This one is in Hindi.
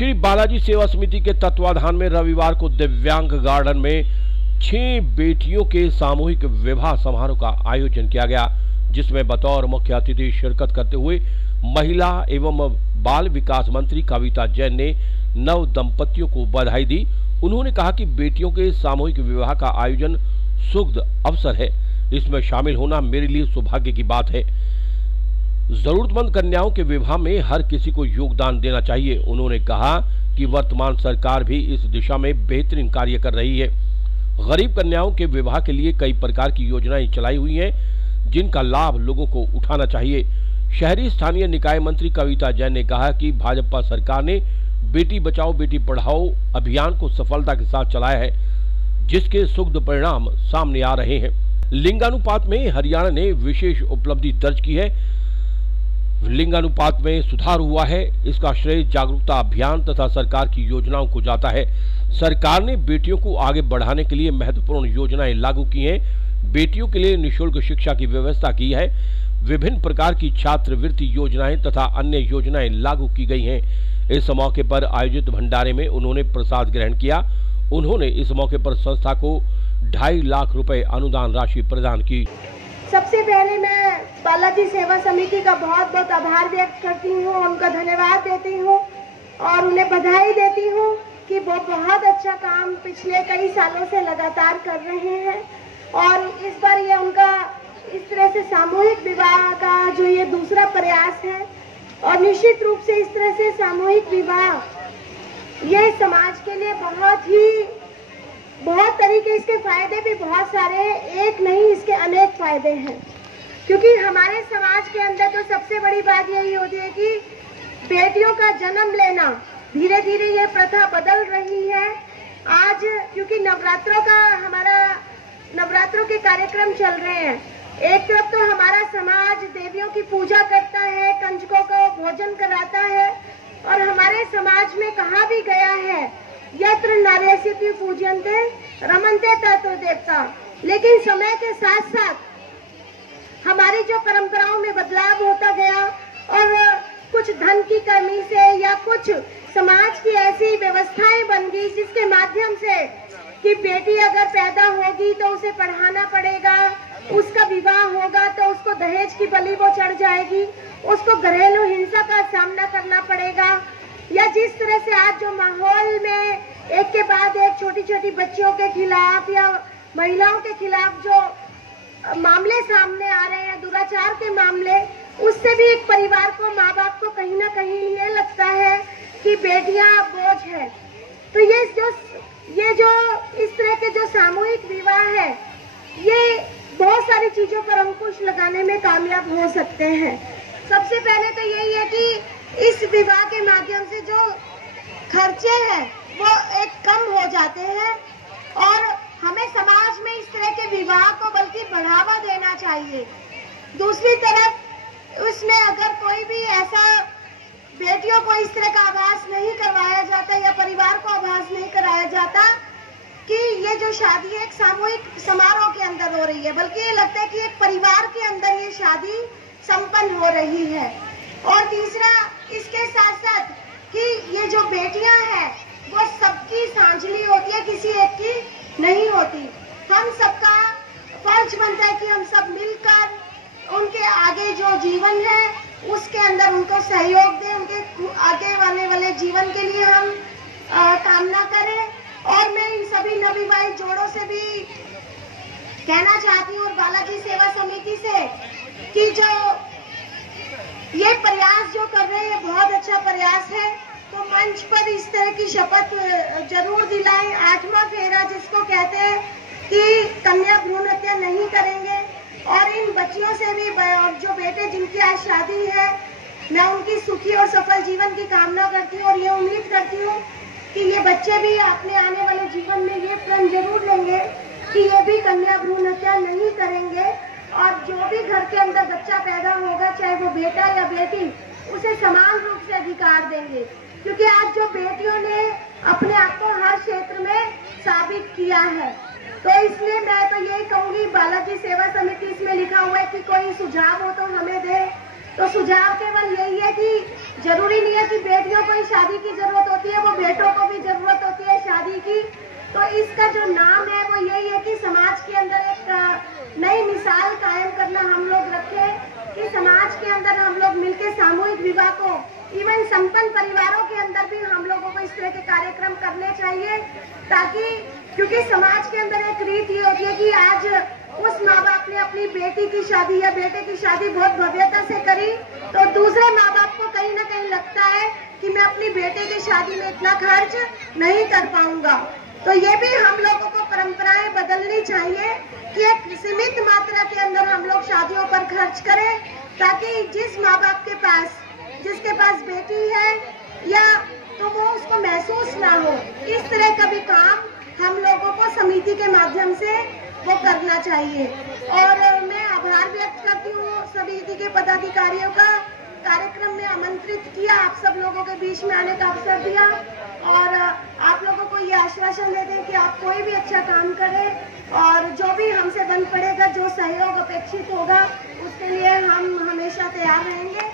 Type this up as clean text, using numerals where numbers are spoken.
श्री बालाजी सेवा समिति के तत्वाधान में रविवार को दिव्यांग गार्डन में 6 बेटियों के सामूहिक विवाह समारोह का आयोजन किया गया, जिसमें बतौर मुख्य अतिथि शिरकत करते हुए महिला एवं बाल विकास मंत्री कविता जैन ने नव दंपतियों को बधाई दी। उन्होंने कहा कि बेटियों के सामूहिक विवाह का आयोजन सुखद अवसर है। इसमें शामिल होना मेरे लिए सौभाग्य की बात है। जरूरतमंद कन्याओं के विवाह में हर किसी को योगदान देना चाहिए। उन्होंने कहा कि वर्तमान सरकार भी इस दिशा में बेहतरीन कार्य कर रही है। गरीब कन्याओं के विवाह के लिए कई प्रकार की योजनाएं चलाई हुई हैं, जिनका लाभ लोगों को उठाना चाहिए। शहरी स्थानीय निकाय मंत्री कविता जैन ने कहा कि भाजपा सरकार ने बेटी बचाओ बेटी पढ़ाओ अभियान को सफलता के साथ चलाया है, जिसके सुखद परिणाम सामने आ रहे हैं। लिंगानुपात में हरियाणा ने विशेष उपलब्धि दर्ज की है। लिंगानुपात में सुधार हुआ है। इसका श्रेय जागरूकता अभियान तथा सरकार की योजनाओं को जाता है। सरकार ने बेटियों को आगे बढ़ाने के लिए महत्वपूर्ण योजनाएं लागू की हैं। बेटियों के लिए निःशुल्क शिक्षा की व्यवस्था की है। विभिन्न प्रकार की छात्रवृत्ति योजनाएं तथा अन्य योजनाएं लागू की गई हैं। इस मौके पर आयोजित भंडारे में उन्होंने प्रसाद ग्रहण किया। उन्होंने इस मौके पर संस्था को 2.5 लाख रुपए अनुदान राशि प्रदान की। सबसे पहले मैं बालाजी सेवा समिति का बहुत बहुत आभार व्यक्त करती हूँ, उनका धन्यवाद देती हूँ और उन्हें बधाई देती हूँ कि वो बहुत अच्छा काम पिछले कई सालों से लगातार कर रहे हैं। और इस बार ये उनका इस तरह से सामूहिक विवाह का जो ये दूसरा प्रयास है, और निश्चित रूप से इस तरह से सामूहिक विवाह ये समाज के लिए बहुत तरीके इसके फायदे भी बहुत सारे हैं, एक नहीं इसके अनेक फायदे हैं। क्योंकि हमारे समाज के अंदर तो सबसे बड़ी बात यही होती है कि बेटियों का जन्म लेना, धीरे धीरे ये प्रथा बदल रही है। आज क्योंकि नवरात्रों के कार्यक्रम चल रहे हैं, एक तरफ तो हमारा समाज देवियों की पूजा करता है, कंजकों को भोजन कराता है, और हमारे समाज में कहा भी गया है यत्र नार्यस्यति पूज्यन्ते रमन्ते ततो देवता। लेकिन समय के साथ साथ हमारी जो परंपराओं में बदलाव होता गया और कुछ धन की कमी से या कुछ समाज की ऐसी व्यवस्थाएं बन गई जिसके माध्यम से कि बेटी अगर पैदा होगी तो उसे पढ़ाना पड़ेगा, उसका विवाह होगा तो उसको दहेज की बलि वो चढ़ जाएगी, उसको घरेलू हिंसा का सामना करना पड़ेगा, या जिस तरह से आज जो माहौल में एक के बाद एक छोटी छोटी बच्चियों के खिलाफ या महिलाओं के खिलाफ जो मामले सामने आ रहे हैं, दुराचार के मामले, उससे भी एक परिवार को, माँ बाप को कहीं ना कहीं ये लगता है कि बेटियां बोझ है। तो ये जो इस तरह के जो सामूहिक विवाह है, ये बहुत सारी चीजों पर अंकुश लगाने में कामयाब हो सकते हैं। सबसे पहले तो यही है कि इस विवाह के माध्यम से जो खर्चे हैं वो एक कम हो जाते हैं, और हमें समाज में इस तरह के विवाह को बल्कि बढ़ावा देना चाहिए। दूसरी तरफ उसमें अगर कोई भी ऐसा बेटियों को इस तरह का आभास नहीं करवाया जाता या परिवार को आभास नहीं कराया जाता कि ये जो शादी है एक सामूहिक समारोह के अंदर हो रही है, बल्कि ये लगता है कि एक परिवार के अंदर ये शादी संपन्न हो रही है। और तीसरा, इसके साथ साथ कि ये जो बेटियां हैं वो सबकी सांझली होती है, किसी एक की नहीं होती। हम सबका फर्ज बनता है कि हम सब मिलकर उनके आगे जो जीवन है उसके अंदर उनको सहयोग दें, उनके आगे आने वाले जीवन के लिए हम कामना करें। और मैं इन सभी नवविवाहित जोड़ों से भी कहना चाहती हूँ, और बालाजी सेवा समिति से, कि जो ये प्रयास जो कर रहे हैं बहुत अच्छा प्रयास है, तो मंच पर इस तरह की शपथ जरूर दिलाएं। 8वां फेरा जिसको कहते हैं कि कन्या भ्रूण हत्या नहीं करेंगे, और इन बच्चियों से भी, जो बेटे जिनकी आज शादी है, मैं उनकी सुखी और सफल जीवन की कामना करती हूँ, और ये उम्मीद करती हूँ कि ये बच्चे भी अपने आने वाले जीवन में ये प्रण जरूर लेंगे कि ये भी कन्या भ्रूण हत्या नहीं करेंगे, और जो भी घर के अंदर बच्चा पैदा होगा, चाहे वो बेटा या बेटी, उसे समान रूप से अधिकार देंगे। क्योंकि आज जो बेटियों ने अपने आप को हर क्षेत्र में साबित किया है, तो इसलिए मैं तो यही कहूंगी, बालाजी सेवा समिति इसमें लिखा हुआ है कि कोई सुझाव हो तो हमें दे। तो सुझाव केवल यही है कि जरूरी नहीं है कि बेटियों को ही शादी की जरूरत होती है, वो बेटों को भी जरूरत होती है शादी की। तो इसका जो नाम है वो यही है कि समाज के अंदर एक नई मिसाल कायम करना हम लोग रखें, कि समाज के अंदर हम लोग मिलकर सामूहिक विवाह को, इवन संपन्न परिवारों के अंदर भी हम लोगों को इस तरह के कार्यक्रम करने चाहिए, ताकि क्योंकि समाज के अंदर एक रीत ये होती है कि आज उस माँ बाप ने अपनी बेटी की शादी या बेटे की शादी बहुत भव्यता से करी, तो दूसरे माँ बाप को कहीं ना कहीं लगता है कि मैं अपनी बेटे की शादी में इतना खर्च नहीं कर पाऊंगा। तो ये भी हम लोगों को परंपराएं बदलनी चाहिए कि एक सीमित मात्रा के अंदर हम लोग शादियों पर खर्च करें, ताकि जिस माँ बाप के पास, जिसके पास बेटी है या तो वो उसको महसूस ना हो। इस तरह का भी काम हम लोगों को समिति के माध्यम से वो करना चाहिए। और मैं आभार व्यक्त करती हूँ समिति के पदाधिकारियों का, कार्यक्रम में आमंत्रित किया, आप सब लोगों के बीच में आने का अवसर दिया, और आप लोगों को ये आश्वासन दे दें कि आप कोई भी अच्छा काम करें और जो भी हमसे बन पड़ेगा, जो सहयोग अपेक्षित होगा, उसके लिए हम हमेशा तैयार रहेंगे।